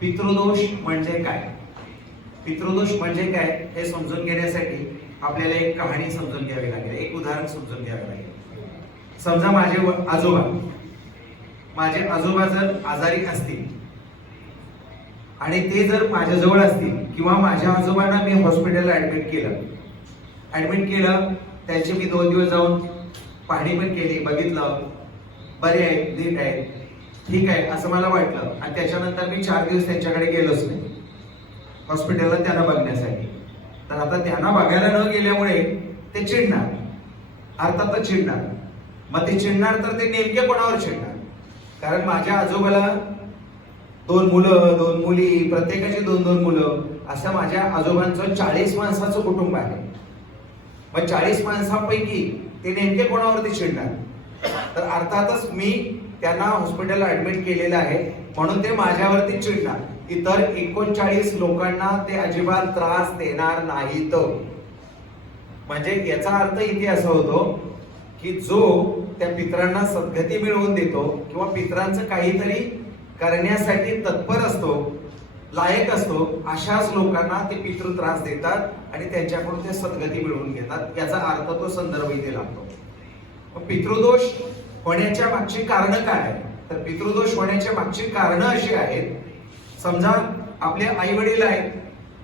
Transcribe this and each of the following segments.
पितृदोष म्हणजे काय? पितृदोष म्हणजे काय हे समजून घेण्यासाठी आपल्याला एक कहाणी समजून घ्यावी लागेल एक उदाहरण समजून घ्यावे लागेल. समजा माझे व- आजोबा माझे आजोबा जर आजारी असतील आणि ते जर माझ्याजवळ असतील किंवा माझ्या आजोबांना मी हॉस्पिटलला ऍडमिट केलं ऍडमिट केलं त्यांची मी दोन दिवस जाऊन पाहणी पण केली बघितलं बरे आहेत नीट आहेत ठीक आहे असं मला वाटलं. आणि त्याच्यानंतर मी चार दिवस त्यांच्याकडे गेलोच नाही. हॉस्पिटलला त्यांना बघण्यासाठी. तर आता त्यांना बघायला न गेल्यामुळे ते चिडणार. अर्थातच चिडणार. मग ते चिडणार तर ते नेमके कोणावर चिडणार? कारण माझ्या आजोबाला दोन मुलं दोन मुली प्रत्येकाची दोन दोन मुलं असं माझ्या आजोबांचं चाळीस माणसाचं कुटुंब आहे. मग चाळीस माणसांपैकी ते नेमके कोणावरती चिडणार? तर अर्थातच मी त्यांना हॉस्पिटलला ऍडमिट केलेलं आहे. म्हणून ते माझ्यावरती चिडणार. इतर एकोणचाळीस लोकांना ते अजिबात त्रास देणार नाहीत. म्हणजे याचा अर्थ इथे असा होतो की जो त्या पित्रांना सद्गती मिळवून देतो किंवा पित्रांचं काहीतरी करण्यासाठी तत्पर असतो लायक असतो अशाच लोकांना ते पितृ त्रास देतात आणि त्यांच्याकडून ते सद्गती मिळवून घेतात. याचा अर्थ तो संदर्भ इथे लागतो. पितृदोष होण्याच्या मागची कारण काय? आहे तर पितृदोष होण्याच्या मागची कारणं अशी आहेत. समजा आपले आई वडील आहेत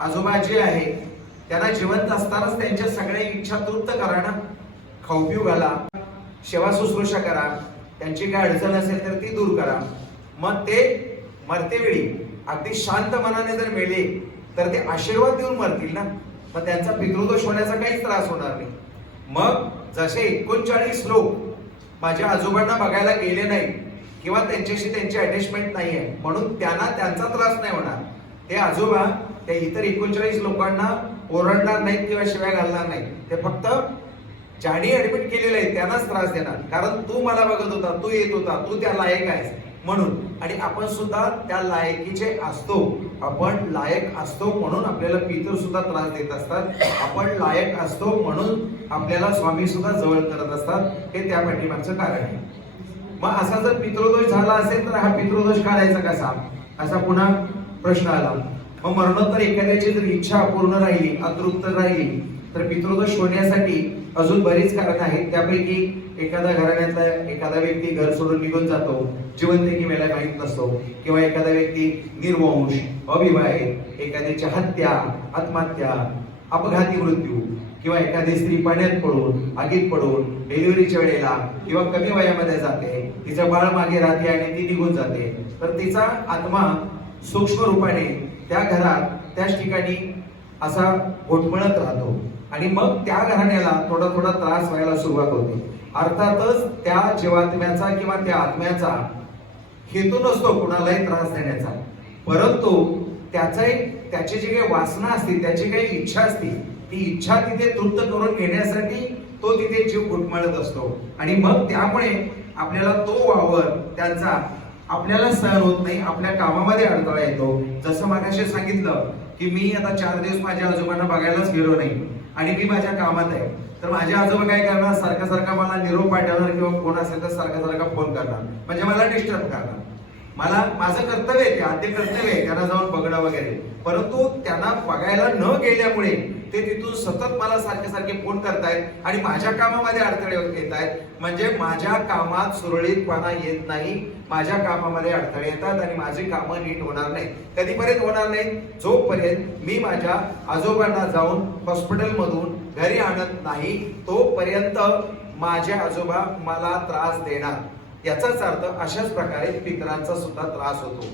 आजोबा जे आहे त्यांना जिवंत असतानाच त्यांच्या सगळ्या इच्छा तृप्त करा ना खाऊ घाला सेवा शुश्रूषा करा त्यांची काय अडचण असेल तर ती दूर करा. मग ते मरतेवेळी अगदी शांत मनाने जर मिळले तर ते आशीर्वाद देऊन मरतील ना? मग त्यांचा पितृदोष होण्याचा काहीच त्रास होणार नाही. मग जसे एकोणचाळीस लोक माझ्या आजोबांना बघायला गेले नाही किंवा त्यांच्याशी त्यांची अटॅचमेंट नाही आहे म्हणून त्यांना त्यांचा त्रास नाही होणार. ते आजोबा त्या इतर एकोणचाळीस लोकांना ओरडणार नाहीत किंवा शिव्या घालणार नाहीत. ते फक्त ज्याने ऍडमिट केलेलं आहे त्यांनाच त्रास देणार. कारण तू मला बघत होता तू येत होता तू त्या लायक आहेस. म्हणून आणि आपण सुद्धा त्या लायकीचे असतो. आपण लायक असतो म्हणून आपल्याला पितर सुद्धा त्रास देत असतात. आपण लायक असतो म्हणून आपल्याला स्वामी सुद्धा जवळ करत असतात. हे त्या पाठीमागचं कारण आहे. मग असा जर पितृदोष झाला असेल तर हा पितृदोष काढायचा कसा? असा पुन्हा प्रश्न आला. मग मरणोत्तर एखाद्याची जर इच्छा अपूर्ण राहिली अतृप्त राहिली तर पितृदोष होण्यासाठी अजून बरीच कारण आहेत. त्यापैकी एखाद्या घराण्यातला एखादा व्यक्ती घर सोडून निघून जातो जिवंत मेला माहीत नसतो. किंवा एखादा व्यक्ती निर्वंश अविवाहित एखाद्याची हत्या आत्महत्या अपघाती मृत्यू किंवा एखादी स्त्री पाण्यात पडून आगीत पडून डिलिव्हरीच्या वेळेला किंवा कमी वयामध्ये जाते तिचं बाळ मागे राहते आणि ती निघून जाते तर तिचा आत्मा सूक्ष्म रूपाने त्या घरात त्याच ठिकाणी असा घोटमळत राहतो. आणि मग त्या घराण्याला थोडा थोडा त्रास व्हायला सुरुवात होते. अर्थातच त्या जीवात्म्याचा किंवा त्या आत्म्याचा हेतू नसतो कुणालाही त्रास देण्याचा. परंतु त्याचा एक त्याची जी काही वासना असते त्याची काही इच्छा असते ती इच्छा तिथे तृप्त करून घेण्यासाठी तो तिथे जीव घुटमळत असतो. आणि मग त्यामुळे आपल्याला तो वावर त्यांचा आपल्याला सहन होत नाही आपल्या कामामध्ये अडथळा येतो. जसं मागाशी सांगितलं की मी आता चार दिवस माझ्या आजोबांना बघायलाच गेलो नाही आणि मी माझ्या कामात आहे. तर माझे आजोबा काय करणार? सारखा सारखा मला निरोप पाठवणार किंवा फोन असेल तर सारखा सारखा फोन करणार. म्हणजे मला डिस्टर्ब करणार. मला माझं कर्तव्य आहे ते आद्य कर्तव्य आहे त्यांना जाऊन बघणं वगैरे. परंतु त्यांना बघायला न गेल्यामुळे ते तिथून सतत मला सारखे सारखे फोन करतायत आणि माझ्या कामामध्ये अडथळे येत आहेत म्हणजे माझ्या कामात सुरळीतपणा येत नाही माझ्या कामामध्ये अडथळे येतात आणि माझी कामं नीट होणार नाही कधीपर्यंत होणार नाही जोपर्यंत मी माझ्या आजोबांना जाऊन हॉस्पिटलमधून घरी आणत नाही तोपर्यंत माझे आजोबा मला त्रास देणार. याचाच अर्थ अशाच प्रकारे पितरांचा सुद्धा त्रास होतो.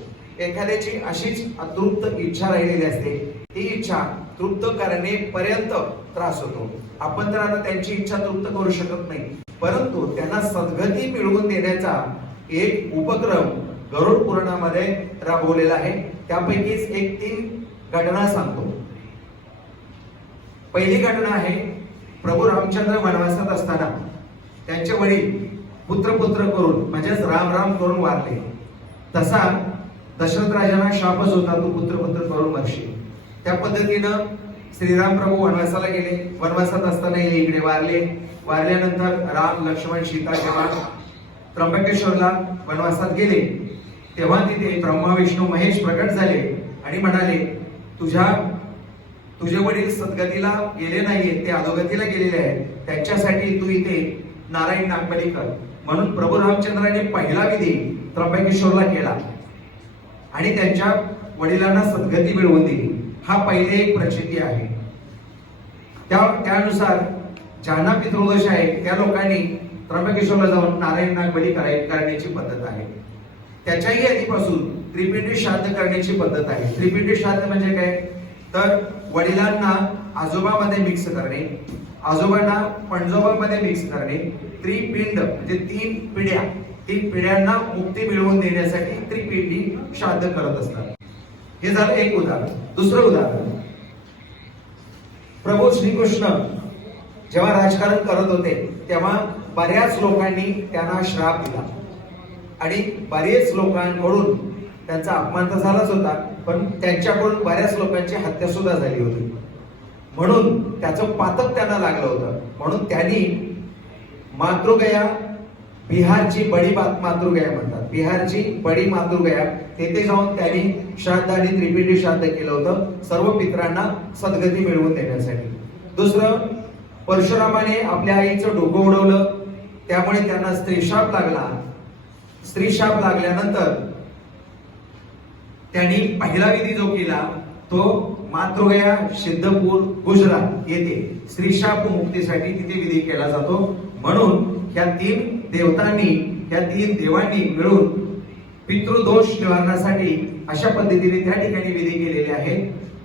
एखाद्याची अशीच अतृप्त इच्छा राहिलेली असते ती इच्छा तृप्त करणेपर्यंत त्रास होतो. आपण तर आता त्यांची इच्छा तृप्त करू शकत नाही परंतु त्यांना सद्गती मिळवून देण्याचा एक उपक्रम गरुड पुराणामध्ये राबवलेला आहे. त्यापैकीच एक तीन घटना सांगतो. पहिली घटना आहे प्रभू रामचंद्र वनवासात असताना. त्यांचे वडील पुत्र पुत्र करून म्हणजेच राम राम करून वारले. तसा दशरथ राजांना शापच होता तू पुत्र पुत्र करून मरशील त्या पद्धतीनं श्रीराम प्रभू वनवासाला गेले. वनवासात असताना हे इकडे वारले. वारल्यानंतर राम लक्ष्मण सीता जेव्हा त्र्यंबकेश्वरला वनवासात गेले. तेव्हा तिथे ब्रह्मा विष्णू महेश प्रकट झाले आणि म्हणाले तुझ्या तुझे वडील सद्गतीला गेले नाहीये ते अधोगतीला गेलेले आहेत. त्यांच्यासाठी तू इथे नारायण नागबली कर. म्हणून प्रभू रामचंद्राने पहिला विधी त्र्यंबकेश्वरला केला. आणि त्यांच्या वडिलांना सद्गती मिळवून दिली. हा पहिले एक प्रचिती आहे. त्या त्यानुसार ज्यांना पितृदोष आहे त्या लोकांनी त्र्यंबकेश्वरला जाऊन नारायण नाग कराय करण्याची पद्धत आहे. त्याच्याही आधीपासून त्रिपिंडी श्राद्ध करण्याची पद्धत आहे. त्रिपिंडी श्राद्ध म्हणजे काय? तर वडिलांना आजोबामध्ये मिक्स करणे आजोबांना पणजोबामध्ये मिक्स करणे त्रिपिंड म्हणजे तीन पिढ्या तीन पिढ्यांना मुक्ती मिळवून देण्यासाठी त्रिपिंडी श्राद्ध करत असतात. हे झालं एक उदाहरण. दुसरं उदाहरण. प्रभू श्रीकृष्ण जेव्हा राजकारण करत होते तेव्हा बऱ्याच लोकांनी त्यांना श्राप दिला. आणि बरेच लोकांकडून त्यांचा अपमान तर झालाच होता पण त्यांच्याकडून बऱ्याच लोकांची हत्या सुद्धा झाली होती. म्हणून त्याचं पातक त्यांना लागलं होतं. म्हणून त्यांनी मातृगया बिहारची बडी मातृगया म्हणतात. बिहारची बडी मातृगया तेथे जाऊन त्यांनी श्राद्ध आणि त्रिपिंडी श्राद्ध केलं होतं. सर्व पित्रांना सद्गती मिळवून देण्यासाठी. दुसरं परशुरामाने आपल्या आईचं डोकं उडवलं. त्यामुळे त्यांना स्त्रीशाप लागला. स्त्रीशाप लागल्यानंतर त्यांनी पहिला विधी जो केला तो मातृगया सिद्धपूर गुजरात येथे श्रीशाप मुक्तीसाठी तिथे विधी केला जातो. म्हणून ह्या तीन देवतांनी ह्या तीन देवांनी मिळून पितृदोष निवारणासाठी अशा पद्धतीने त्या ठिकाणी विधी केलेले आहे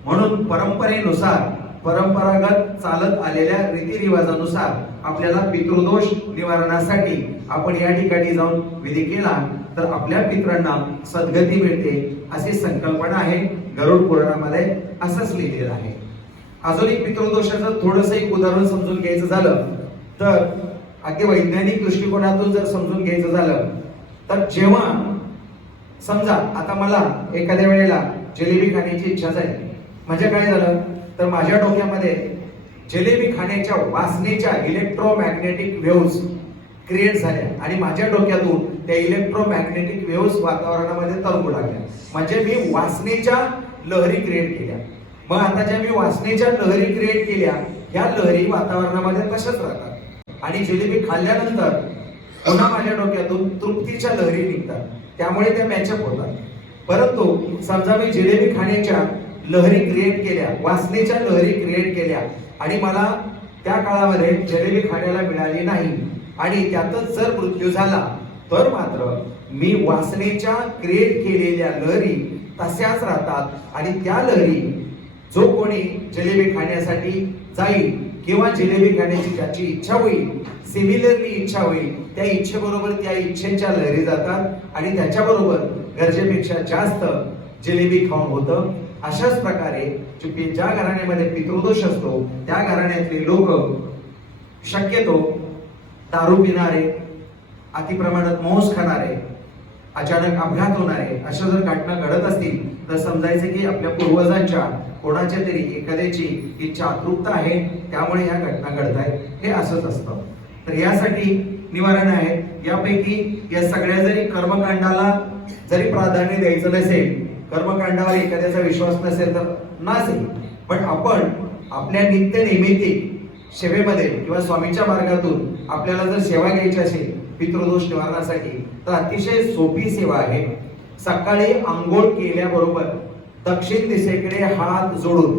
म्हणून परंपरेनुसार परंपरागत चालत आलेल्या रीतिरिवाजानुसार आपल्याला पितृदोष निवारणासाठी आपण या ठिकाणी जाऊन विधी केला तर आपल्या पित्रांना सद्गती मिळते अशी संकल्पना आहे. गरुड पुराणामध्ये असंच लिहिलेलं आहे. अजून एक पितृदोषाचं थोडस एक उदाहरण समजून घ्यायचं झालं तर अगदी वैज्ञानिक दृष्टिकोनातून जर समजून घ्यायचं झालं तर जेव्हा समजा आता मला एखाद्या वेळेला जिलेबी खाण्याची इच्छा झाली म्हणजे काय झालं तर माझ्या डोक्यामध्ये जिलेबी खाण्याच्या वासनेच्या इलेक्ट्रोमॅग्नेटिक वेव्स क्रिएट झाल्या आणि माझ्या डोक्यातून त्या इलेक्ट्रोमॅग्नेटिक वेव्स वातावरणामध्ये तरंगू लागल्या. म्हणजे मी वासनेच्या लहरी क्रिएट केल्या. मग आता ज्या मी वासनेच्या लहरी क्रिएट केल्या ह्या लहरी वातावरणामध्ये तशाच राहतात. आणि जिलेबी खाल्ल्यानंतर पुन्हा माझ्या डोक्यातून तृप्तीच्या लहरी निघतात. त्यामुळे त्या मॅचअप होतात. परंतु समजा मी जिलेबी खाण्याच्या लहरी क्रिएट केल्या वासनेच्या लहरी क्रिएट केल्या आणि मला त्या काळामध्ये जिलेबी खाण्याला मिळाली नाही आणि त्यातच जर मृत्यू झाला तर मात्र मी वासनेच्या क्रिएट केलेल्या लहरी तशाच राहतात आणि त्या लहरी जो कोणी जिलेबी खाण्यासाठी जाईल किंवा जिलेबी खाण्याची ज्याची इच्छा होईल सिमिलरली इच्छा होईल त्या इच्छेबरोबर त्या इच्छेच्या लहरी जातात आणि त्याच्याबरोबर गरजेपेक्षा जास्त जिलेबी खाऊन होतं. अशाच प्रकारे ज्या घराण्यामध्ये पितृदोष असतो त्या घराण्यातले लोक शक्यतो दारू पिणारे अतिप्रमाणात मांस खाणारे अचानक अपघात होणारे अशा जर घटना घडत असतील तर समजायचं की आपल्या पूर्वजांच्या कोणाच्या तरी एखाद्याची इच्छा अतृप्त आहे त्यामुळे ह्या घटना घडत आहेत हे असंच असतं. तर यासाठी निवारण आहे. यापैकी या सगळ्या जरी कर्मकांडाला जरी प्राधान्य द्यायचं नसेल कर्मकांडावर एखाद्याचा विश्वास नसेल तर नसेल. पण आपण आपल्या नित्य नैमित्तिक सेवेमध्ये किंवा स्वामीच्या मार्गातून आपल्याला जर सेवा घ्यायची असेल पितृदोष निवारणासाठी. तर अतिशय सोपी सेवा आहे. सकाळी आंघोळ केल्याबरोबर दक्षिण दिशेकडे हात जोडून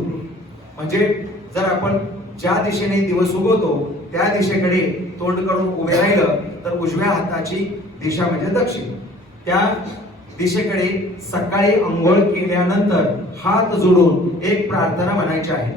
म्हणजे जर आपण ज्या दिशेने दिवस उगवतो त्या दिशेकडे तोंड करून उभे राहिलं तर उजव्या हाताची दिशा म्हणजे दक्षिण. त्या दिशेकडे सकाळी आंघोळ केल्यानंतर हात जोडून एक प्रार्थना म्हणायची आहे.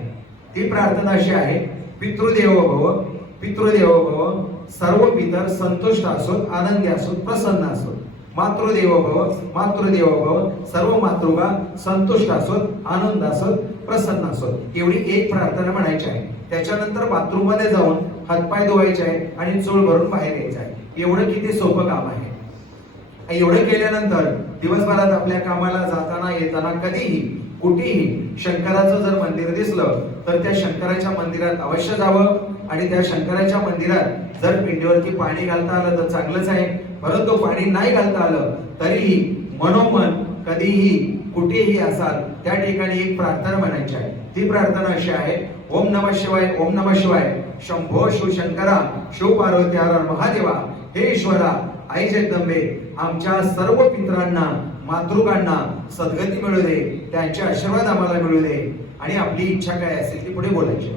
ती प्रार्थना अशी आहे पितृदेव भव पितृदेव भव सर्व पितर संतुष्ट असोत आनंदी असोत प्रसन्न असोत मातृदेव भव मातृदेव भव सर्व मातृगा संतुष्ट असोत आनंद असोत प्रसन्न असोत एवढी एक प्रार्थना म्हणायची आहे. त्याच्यानंतर बाथरूममध्ये जाऊन हातपाय धुवायचे आहे आणि चूळ भरून बाहेर यायचं आहे. एवढं किती सोपं काम आहे. एवढं केल्यानंतर दिवसभरात आपल्या कामाला जाताना येताना कधीही कुठेही शंकराचं जर मंदिर दिसलं तर त्या शंकराच्या मंदिरात अवश्य जावं. आणि त्या शंकराच्या मंदिरात जर पिंडीवरती पाणी घालता आलं तर चांगलंच आहे. परंतु पाणी नाही घालता आलं तरीही मनोमन कधीही कुठेही असाल त्या ठिकाणी एक प्रार्थना म्हणायची आहे. ती प्रार्थना अशी आहे ओम नम शिवाय ओम नम शिवाय शंभो शिवशंकरा शिव पार्वती महादेवा हे ईश्वरा आई जगदंबे आमच्या सर्व पित्रांना मातृकांना सद्गती मिळू दे त्यांचे आशीर्वाद आम्हाला मिळू दे. आणि आपली इच्छा काय असेल ती पुढे बोलायची.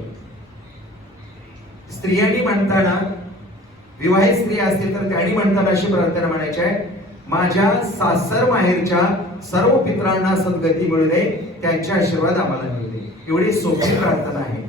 स्त्रियांनी म्हणताना विवाहित स्त्री असतील तर त्यांनी म्हणताना अशी प्रार्थना म्हणायची आहे माझ्या सासर माहेरच्या सर्व पित्रांना सद्गती मिळू दे त्यांचे आशीर्वाद आम्हाला मिळू दे. एवढी सोपी प्रार्थना आहे.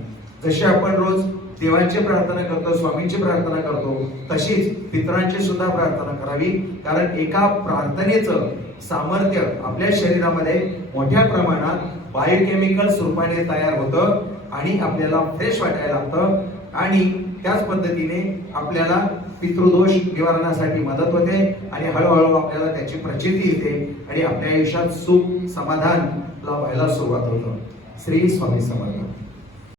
जशी आपण रोज देवांची प्रार्थना करतो स्वामींची प्रार्थना करतो तशीच पित्रांची सुद्धा प्रार्थना करावी. कारण एका प्रार्थनेचं सामर्थ्य आपल्या शरीरामध्ये मोठ्या प्रमाणात बायोकेमिकल्स रूपाने तयार होतं आणि आपल्याला फ्रेश वाटायला लागतं. आणि त्याच पद्धतीने आपल्याला पितृदोष निवारणासाठी मदत होते आणि हळूहळू आपल्याला त्याची प्रचिती येते आणि आपल्या आयुष्यात सुख समाधान लाभायला सुरुवात होतं. श्री स्वामी समर्थ.